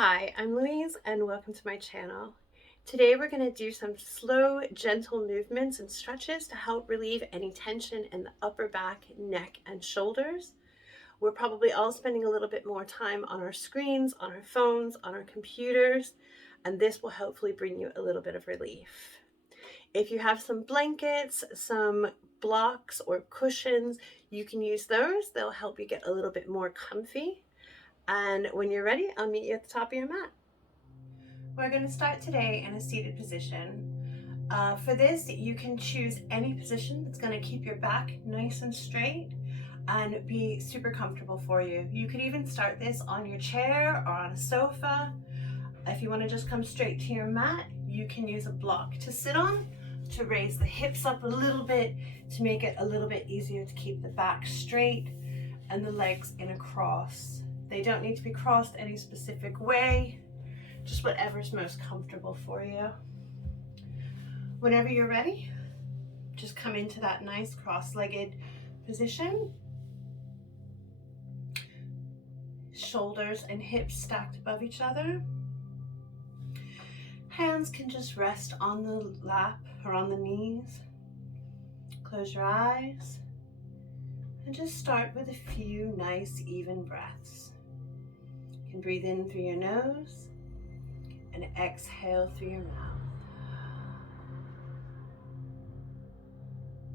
Hi, I'm Louise and welcome to my channel. Today we're going to do some slow, gentle movements and stretches to help relieve any tension in the upper back, neck, and shoulders. We're probably all spending a little bit more time on our screens, on our phones, on our computers, and this will hopefully bring you a little bit of relief. If you have some blankets, some blocks or cushions, you can use those. They'll help you get a little bit more comfy. And when you're ready, I'll meet you at the top of your mat. We're going to start today in a seated position. For this, you can choose any position that's going to keep your back nice and straight and be super comfortable for you. You could even start this on your chair or on a sofa. If you want to just come straight to your mat, you can use a block to sit on to raise the hips up a little bit to make it a little bit easier to keep the back straight and the legs in a cross. They don't need to be crossed any specific way, just whatever's most comfortable for you. Whenever you're ready, just come into that nice cross-legged position. Shoulders and hips stacked above each other. Hands can just rest on the lap or on the knees. Close your eyes and just start with a few nice even breaths. You can breathe in through your nose and exhale through your mouth.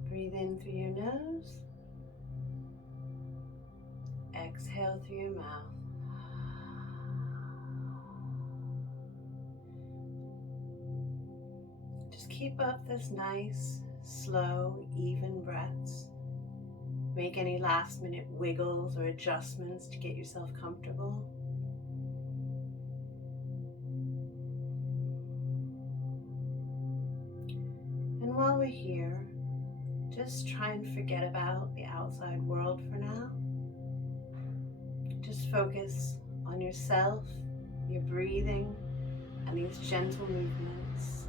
Breathe in through your nose, exhale through your mouth. Just keep up this nice, slow, even breaths. Make any last minute wiggles or adjustments to get yourself comfortable. And while we're here, just try and forget about the outside world for now. Just focus on yourself, your breathing, and these gentle movements.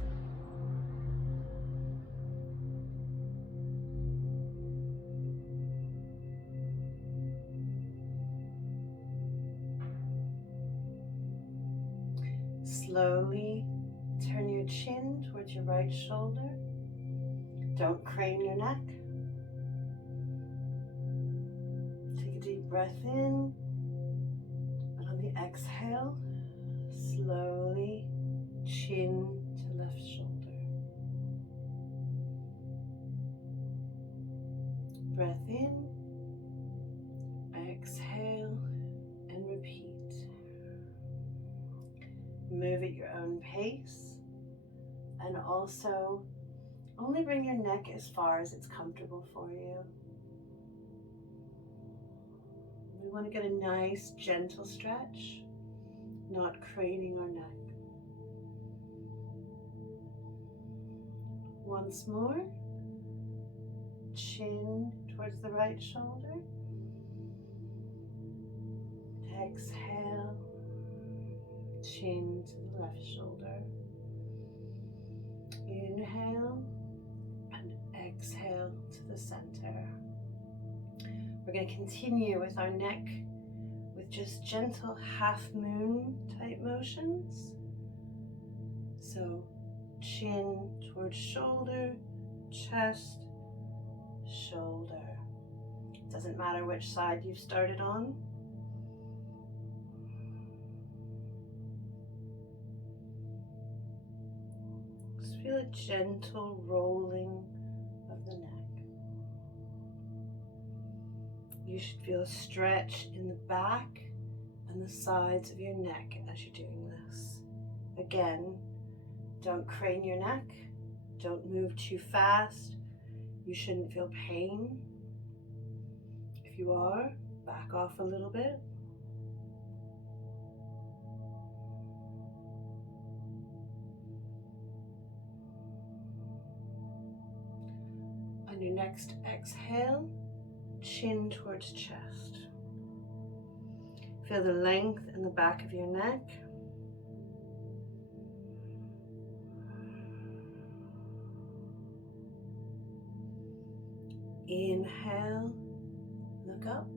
Slowly turn your chin towards your right shoulder. Don't crane your neck. Take a deep breath in, and on the exhale, slowly chin to left shoulder. Breath in, exhale, and repeat. Move at your own pace, and also only bring your neck as far as it's comfortable for you. We want to get a nice, gentle stretch, not craning our neck. Once more, chin towards the right shoulder. Exhale, chin to the left shoulder. Inhale and exhale to the center. We're going to continue with our neck with just gentle half moon type motions. So chin towards shoulder, chest, shoulder. Doesn't matter which side you've started on. Just feel a gentle rolling of the neck. You should feel a stretch in the back and the sides of your neck as you're doing this. Again, don't crane your neck. Don't move too fast. You shouldn't feel pain. If you are, back off a little bit. On your next exhale, chin towards chest. Feel the length in the back of your neck. Inhale, look up.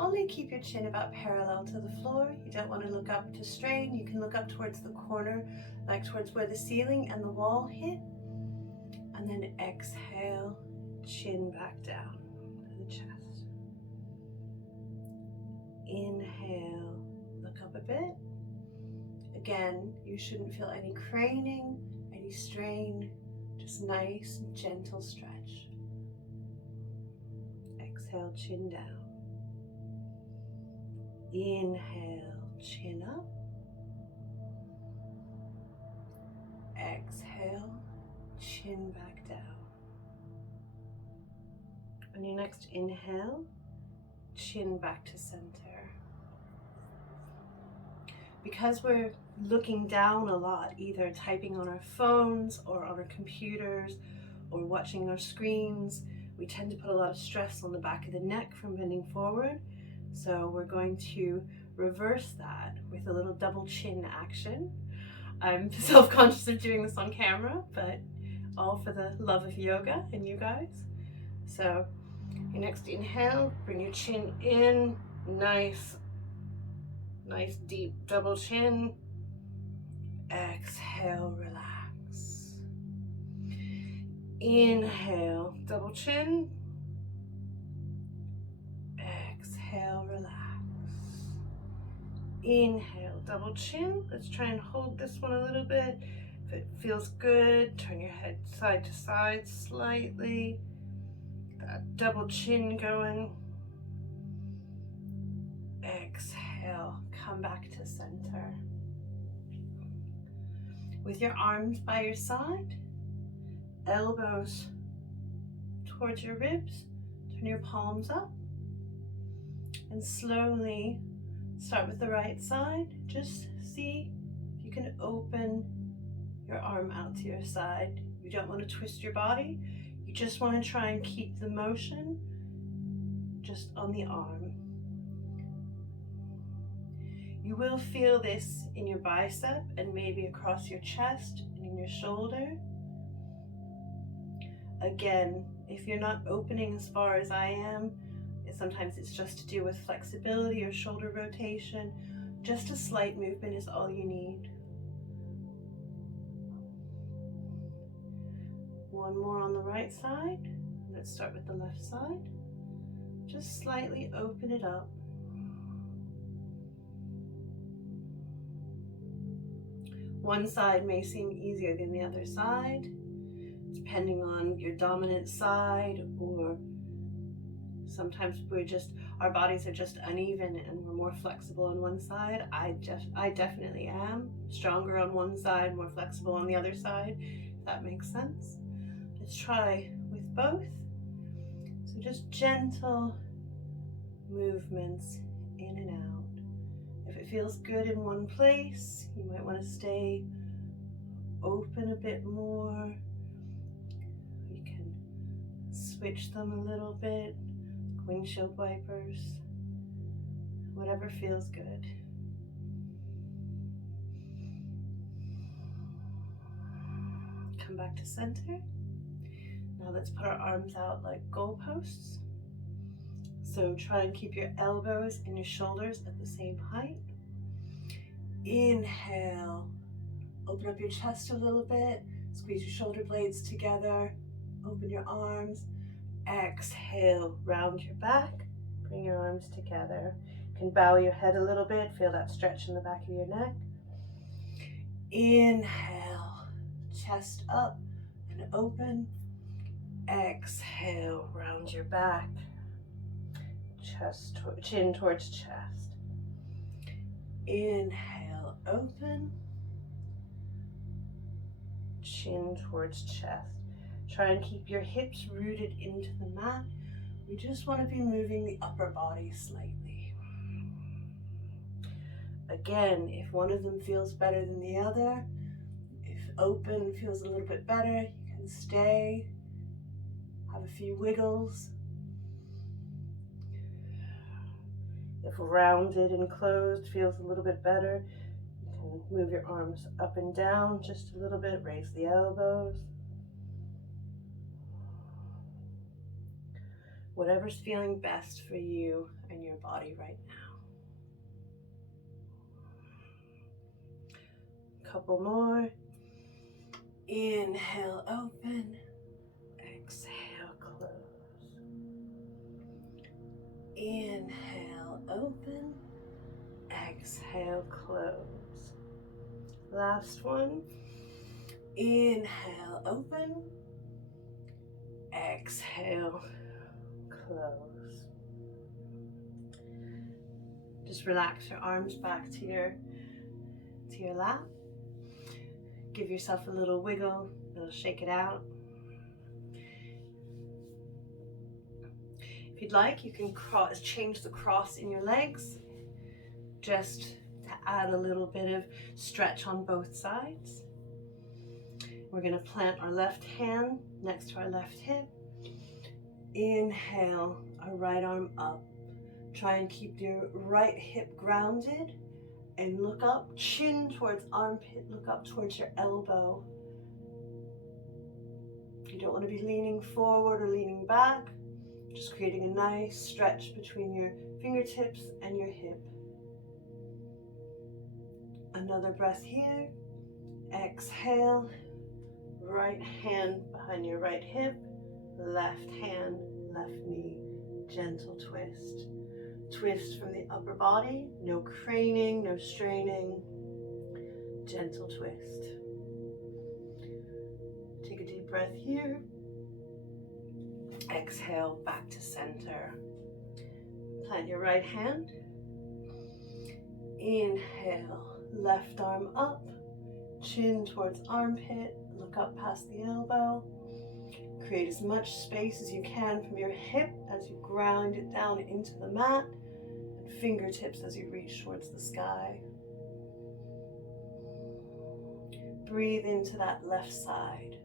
Only keep your chin about parallel to the floor. You don't want to look up to strain. You can look up towards the corner, like towards where the ceiling and the wall hit. And then exhale, chin back down to the chest. Inhale, look up a bit. Again, you shouldn't feel any craning, any strain, just nice and gentle stretch. Exhale, chin down. Inhale, chin up. Exhale, chin back down. On your next inhale, chin back to center. Because we're looking down a lot, either typing on our phones or on our computers or watching our screens, we tend to put a lot of stress on the back of the neck from bending forward. So we're going to reverse that with a little double chin action. I'm self-conscious of doing this on camera, but all for the love of yoga and you guys. So your next inhale, bring your chin in, nice deep double chin. Exhale, relax. Inhale, double chin. Exhale, relax. Inhale, double chin. Let's try and hold this one a little bit. If it feels good, turn your head side to side slightly. That double chin going. Exhale, come back to center. With your arms by your side, elbows towards your ribs, turn your palms up, and slowly start with the right side. Just see if you can open your arm out to your side. You don't want to twist your body. You just want to try and keep the motion just on the arm. You will feel this in your bicep and maybe across your chest and in your shoulder. Again, if you're not opening as far as I am, sometimes it's just to do with flexibility or shoulder rotation. Just a slight movement is all you need. One more on the right side. Let's start with the left side. Just slightly open it up. One side may seem easier than the other side, depending on your dominant side, or sometimes our bodies are just uneven and we're more flexible on one side. I definitely am stronger on one side, more flexible on the other side, if that makes sense. Let's try with both. So just gentle movements in and out. If it feels good in one place, you might want to stay open a bit more. You can switch them a little bit, windshield wipers, whatever feels good. Come back to center. Now let's put our arms out like goalposts. So try and keep your elbows and your shoulders at the same height. Inhale, open up your chest a little bit, squeeze your shoulder blades together, open your arms. Exhale, round your back, bring your arms together. You can bow your head a little bit, feel that stretch in the back of your neck. Inhale, chest up and open. Exhale, round your back, chin towards chest. Inhale, open, chin towards chest. Try and keep your hips rooted into the mat. We just want to be moving the upper body slightly. Again, if one of them feels better than the other, if open feels a little bit better, you can stay, have a few wiggles. If rounded and closed feels a little bit better, you can move your arms up and down just a little bit, raise the elbows. whatever's feeling best for you and your body right now. Couple more. Inhale, open. Exhale, close. Inhale, open. Exhale, close. Last one. Inhale, open. Exhale, close. Just relax your arms back to your lap. Give yourself a little wiggle, a little shake it out. If you'd like, you can change the cross in your legs, just to add a little bit of stretch on both sides. We're going to plant our left hand next to our left hip. Inhale, our right arm up. Try and keep your right hip grounded and look up, chin towards armpit, look up towards your elbow. You don't want to be leaning forward or leaning back, just creating a nice stretch between your fingertips and your hip. Another breath here. Exhale, right hand behind your right hip, left hand, left knee, gentle twist. Twist from the upper body, no craning, no straining, gentle twist. Take a deep breath here. Exhale, back to center. Plant your right hand. Inhale, left arm up, chin towards armpit, look up past the elbow. Create as much space as you can from your hip as you ground it down into the mat, and fingertips as you reach towards the sky. Breathe into that left side.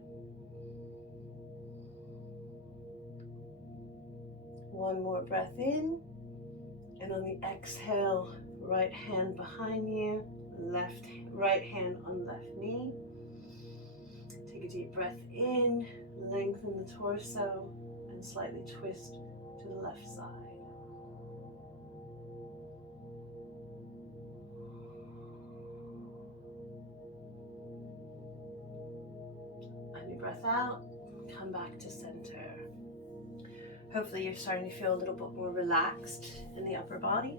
One more breath in, and on the exhale, right hand behind you, right hand on left knee. Take a deep breath in, lengthen the torso, and slightly twist to the left side. On your breath out, come back to center. Hopefully you're starting to feel a little bit more relaxed in the upper body.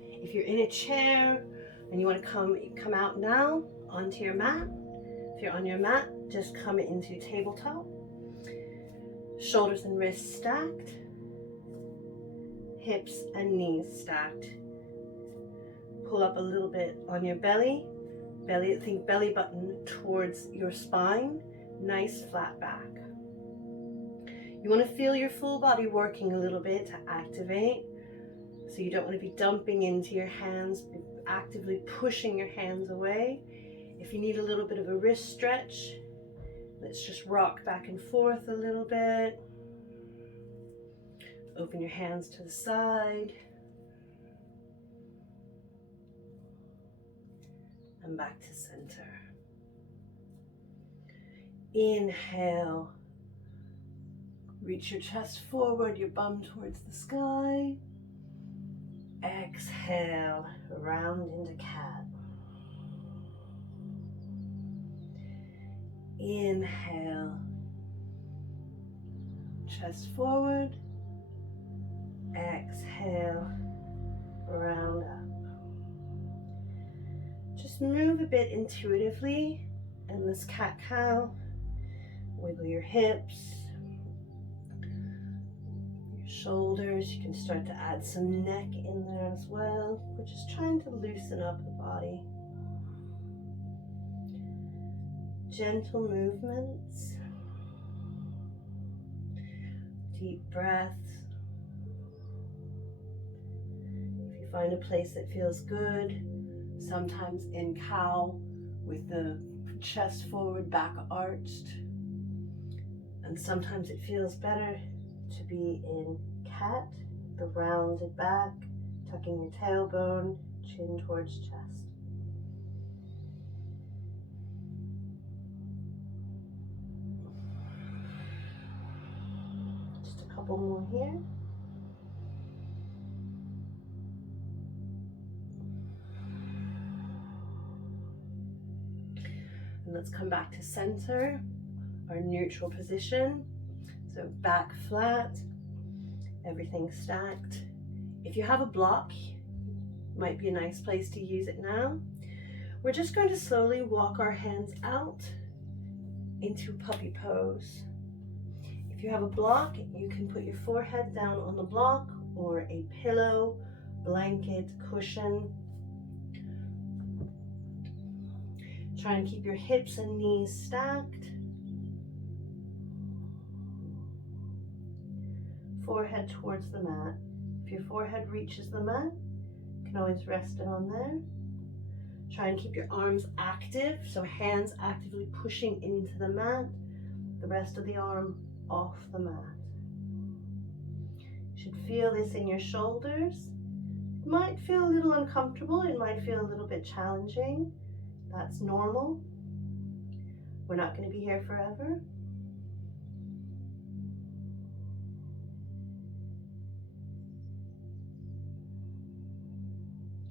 If you're in a chair and you want to come out now onto your mat, if you're on your mat, just come into tabletop. Shoulders and wrists stacked. Hips and knees stacked. Pull up a little bit on your belly. Think belly button towards your spine. Nice flat back. You want to feel your full body working a little bit to activate. So you don't want to be dumping into your hands, actively pushing your hands away. If you need a little bit of a wrist stretch, let's just rock back and forth a little bit. Open your hands to the side. And back to center. Inhale. Reach your chest forward, your bum towards the sky. Exhale, round into cat. Inhale, chest forward. Exhale, round up. Just move a bit intuitively in this cat-cow. Wiggle your hips, your shoulders. You can start to add some neck in there as well. We're just trying to loosen up the body. Gentle movements, deep breaths. If you find a place that feels good, sometimes in cow with the chest forward, back arched. And sometimes it feels better to be in cat, the rounded back, tucking your tailbone, chin towards chest. Just a couple more here. And let's come back to center, our neutral position. So back flat, everything stacked. If you have a block, might be a nice place to use it now. We're just going to slowly walk our hands out into puppy pose. If you have a block, you can put your forehead down on the block or a pillow, blanket, cushion. Try and keep your hips and knees stacked. Forehead towards the mat. If your forehead reaches the mat, you can always rest it on there. Try and keep your arms active, so hands actively pushing into the mat, the rest of the arm off the mat. You should feel this in your shoulders. It might feel a little uncomfortable, it might feel a little bit challenging. That's normal. We're not going to be here forever.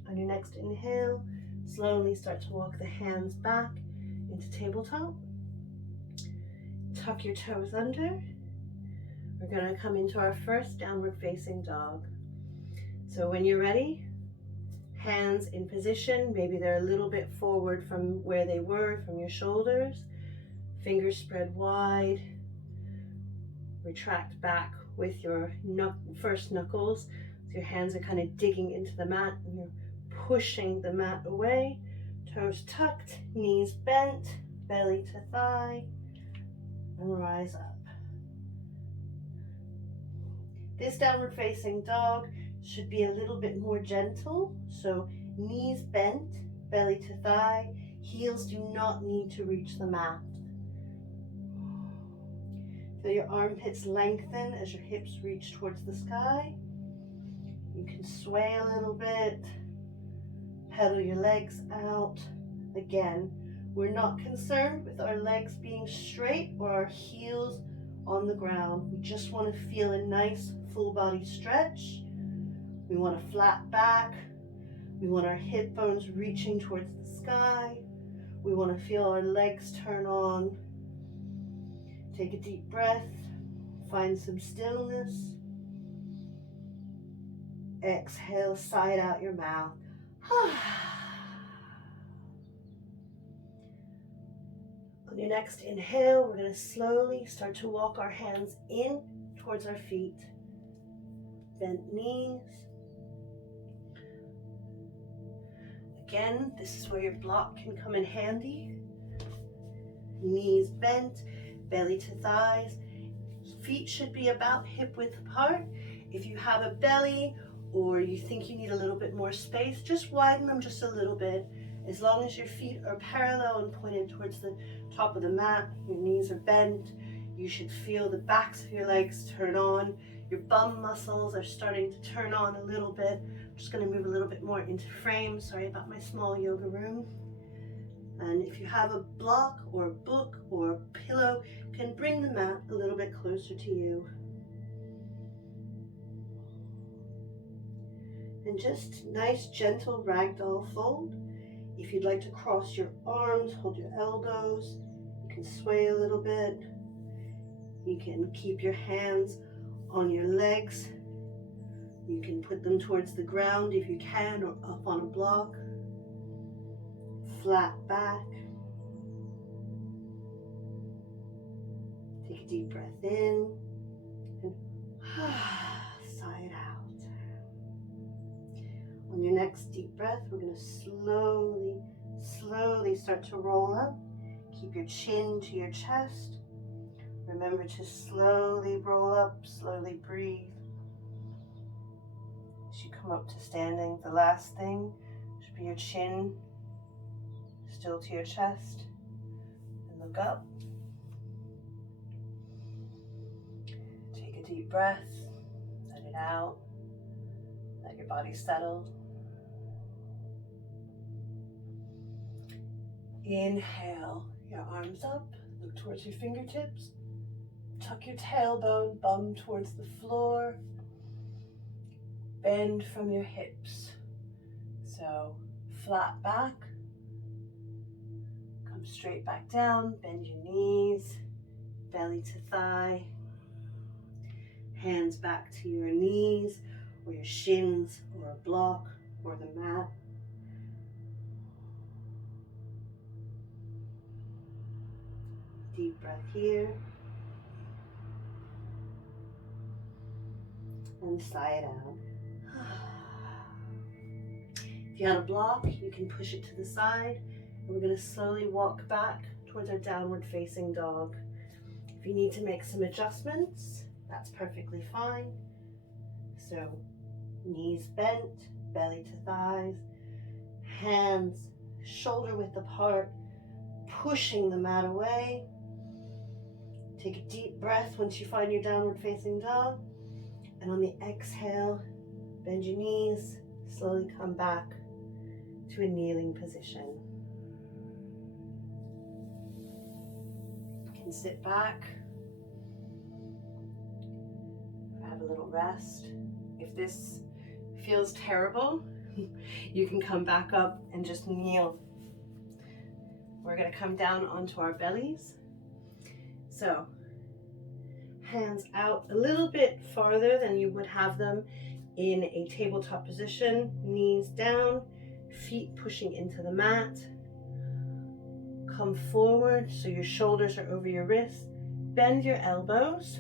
On your next inhale, slowly start to walk the hands back into tabletop. Tuck your toes under. We're going to come into our first downward facing dog. So when you're ready, hands in position. Maybe they're a little bit forward from where they were, from your shoulders. Fingers spread wide. Retract back with your first knuckles. So your hands are kind of digging into the mat and you're pushing the mat away. Toes tucked, knees bent, belly to thigh, and rise up. This downward facing dog should be a little bit more gentle. So knees bent, belly to thigh, heels do not need to reach the mat. Feel your armpits lengthen as your hips reach towards the sky. You can sway a little bit, pedal your legs out. Again, we're not concerned with our legs being straight or our heels on the ground. We just want to feel a nice full body stretch. We want a flat back. We want our hip bones reaching towards the sky. We want to feel our legs turn on. Take a deep breath. Find some stillness. Exhale, side out your mouth. On your next inhale, we're going to slowly start to walk our hands in towards our feet. Bent knees. Again, this is where your block can come in handy. Knees bent, belly to thighs. Feet should be about hip width apart. If you have a belly or you think you need a little bit more space, just widen them just a little bit. As long as your feet are parallel and pointed towards the top of the mat, your knees are bent, you should feel the backs of your legs turn on. Your bum muscles are starting to turn on a little bit. I'm just going to move a little bit more into frame. Sorry about my small yoga room. And if you have a block or a book or a pillow, you can bring the mat a little bit closer to you. And just nice, gentle ragdoll fold. If you'd like to cross your arms, hold your elbows. You can sway a little bit. You can keep your hands on your legs. You can put them towards the ground if you can, or up on a block. Flat back. Take a deep breath in and sigh it out. On your next deep breath, we're going to slowly start to roll up. Keep your chin to your chest. Remember to slowly roll up, slowly breathe. As you come up to standing, the last thing should be your chin still to your chest. And look up. Take a deep breath. Let it out. Let your body settle. Inhale, your arms up, look towards your fingertips. Tuck your tailbone, bum towards the floor. Bend from your hips. So flat back. Come straight back down. Bend your knees. Belly to thigh. Hands back to your knees or your shins or a block or the mat. Deep breath here. And sigh it out. If you had a block, you can push it to the side. And we're going to slowly walk back towards our downward facing dog. If you need to make some adjustments, that's perfectly fine. So knees bent, belly to thighs, hands shoulder width apart, pushing the mat away. Take a deep breath once you find your downward facing dog. And on the exhale, bend your knees, slowly come back to a kneeling position. You can sit back, have a little rest. If this feels terrible, you can come back up and just kneel. We're going to come down onto our bellies. So, hands out a little bit farther than you would have them in a tabletop position. Knees down, feet pushing into the mat. Come forward so your shoulders are over your wrists. Bend your elbows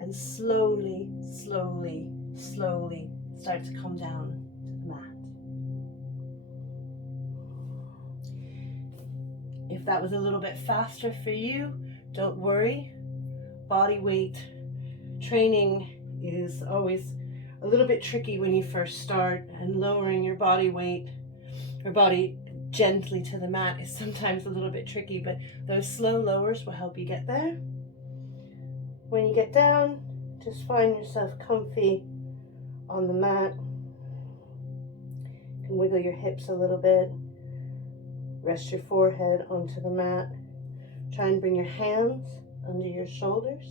and slowly, slowly, slowly start to come down to the mat. If that was a little bit faster for you, don't worry. Body weight training is always a little bit tricky when you first start, and lowering your body weight or body gently to the mat is sometimes a little bit tricky, but those slow lowers will help you get there. When you get down, just find yourself comfy on the mat. You can wiggle your hips a little bit. Rest your forehead onto the mat. Try and bring your hands under your shoulders.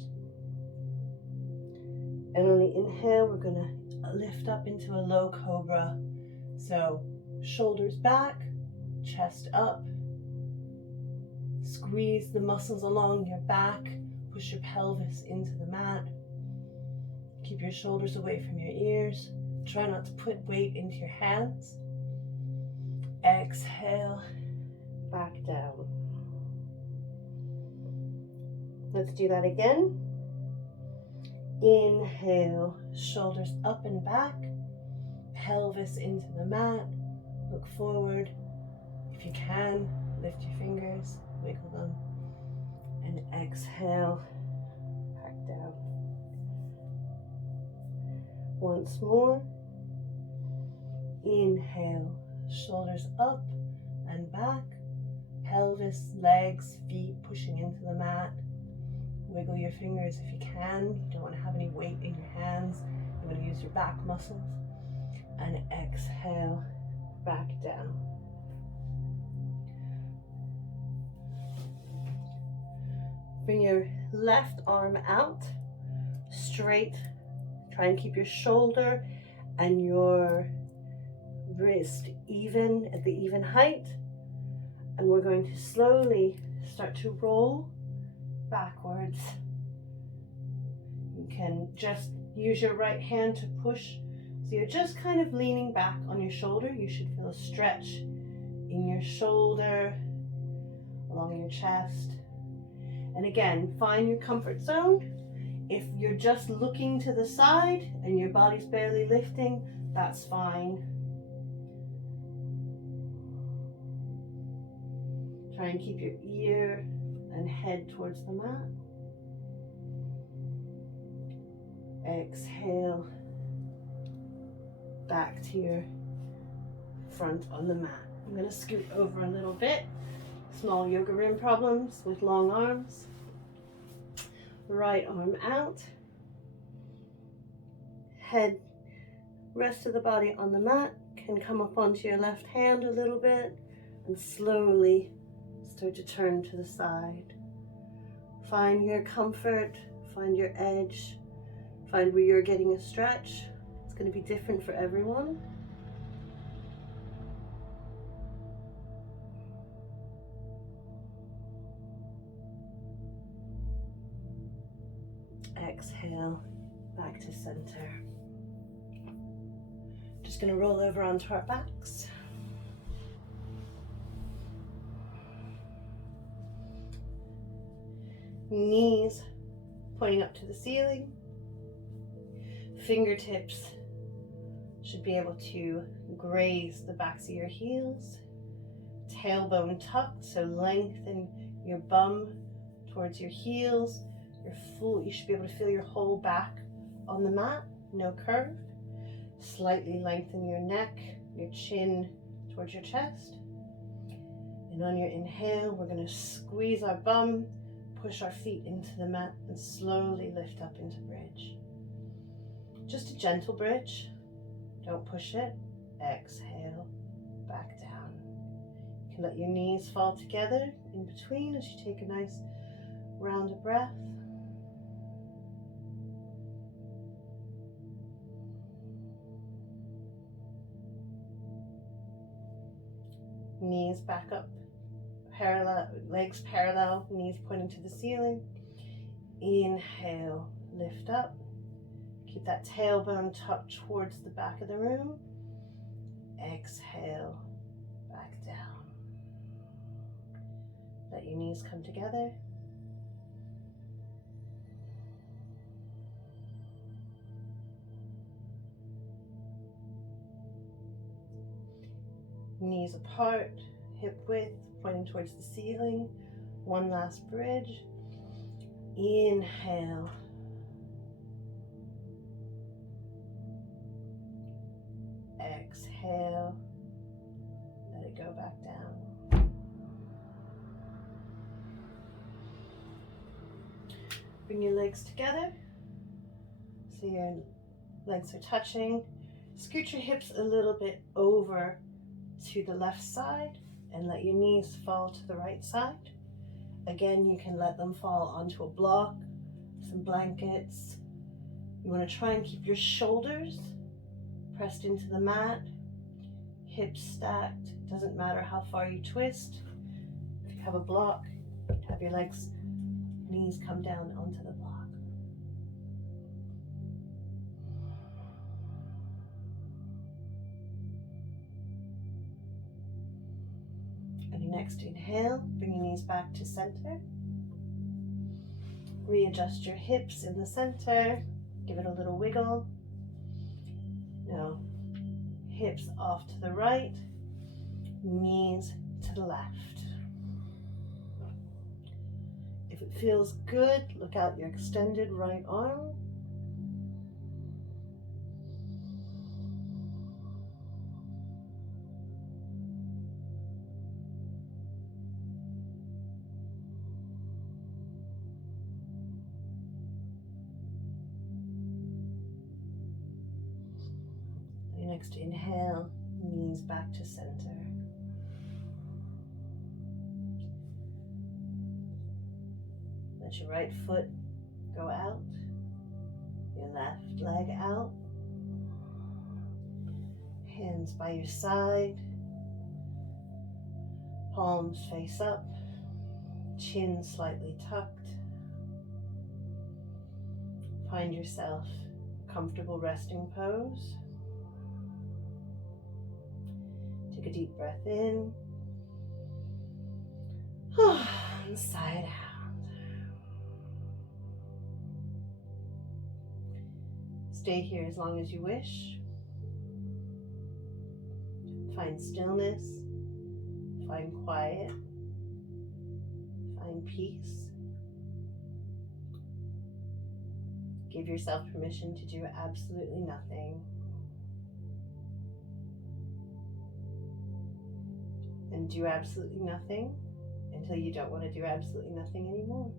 And on the inhale, we're going to lift up into a low cobra. So shoulders back, chest up. Squeeze the muscles along your back. Push your pelvis into the mat. Keep your shoulders away from your ears. Try not to put weight into your hands. Exhale, back down. Let's do that again. Inhale, shoulders up and back, pelvis into the mat. Look forward. If you can, lift your fingers, wiggle them. And exhale, back down. Once more. Inhale, shoulders up and back, pelvis, legs, feet pushing into the mat. Wiggle your fingers if you can. You don't want to have any weight in your hands. You want to use your back muscles. And exhale, back down. Bring your left arm out, straight. Try and keep your shoulder and your wrist even, at the even height. And we're going to slowly start to roll backwards. You can just use your right hand to push. So you're just kind of leaning back on your shoulder. You should feel a stretch in your shoulder, along your chest. And again, find your comfort zone. If you're just looking to the side and your body's barely lifting, that's fine. Try and keep your ear and head towards the mat. Exhale, back to your front on the mat. I'm going to scoot over a little bit. Small yoga room problems with long arms. Right arm out. Head, rest of the body on the mat. Can come up onto your left hand a little bit and slowly start to turn to the side. Find your comfort, find your edge, find where you're getting a stretch. It's going to be different for everyone. Exhale, back to center. Just going to roll over onto our backs. Knees pointing up to the ceiling. Fingertips should be able to graze the backs of your heels. Tailbone tucked, so lengthen your bum towards your heels. You should be able to feel your whole back on the mat, no curve. Slightly lengthen your neck, your chin towards your chest. And on your inhale, we're going to squeeze our bum, push our feet into the mat, and slowly lift up into bridge. Just a gentle bridge. Don't push it. Exhale, back down. You can let your knees fall together in between as you take a nice round of breath. Knees back up, parallel, legs parallel, knees pointing to the ceiling. Inhale, lift up. Keep that tailbone tucked towards the back of the room. Exhale, back down. Let your knees come together. Knees apart, hip width, pointing towards the ceiling. One last bridge. Inhale. Exhale. Let it go back down. Bring your legs together so your legs are touching. Scoot your hips a little bit over to the left side and let your knees fall to the right side. Again, you can let them fall onto a block, some blankets. You want to try and keep your shoulders pressed into the mat, hips stacked. Doesn't matter how far you twist. If you have a block, have your knees come down onto the block. On your next inhale, bring your knees back to center. Readjust your hips in the center. Give it a little wiggle. Now, hips off to the right, knees to the left. If it feels good, look out your extended right arm. Your next inhale, knees back to center. Let your right foot go out, your left leg out. Hands by your side, palms face up, chin slightly tucked. Find yourself a comfortable resting pose. Take a deep breath in, and sigh it out. Stay here as long as you wish. Find stillness, find quiet, find peace. Give yourself permission to do absolutely nothing. And do absolutely nothing until you don't want to do absolutely nothing anymore.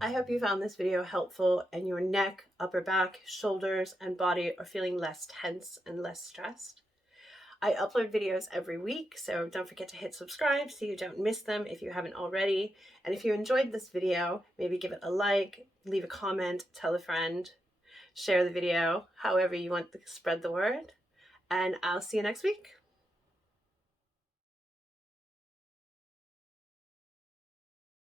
I hope you found this video helpful and your neck, upper back, shoulders, and body are feeling less tense and less stressed. I upload videos every week, so don't forget to hit subscribe so you don't miss them if you haven't already. And if you enjoyed this video, maybe give it a like, leave a comment, tell a friend, share the video, however you want to spread the word. And I'll see you next week.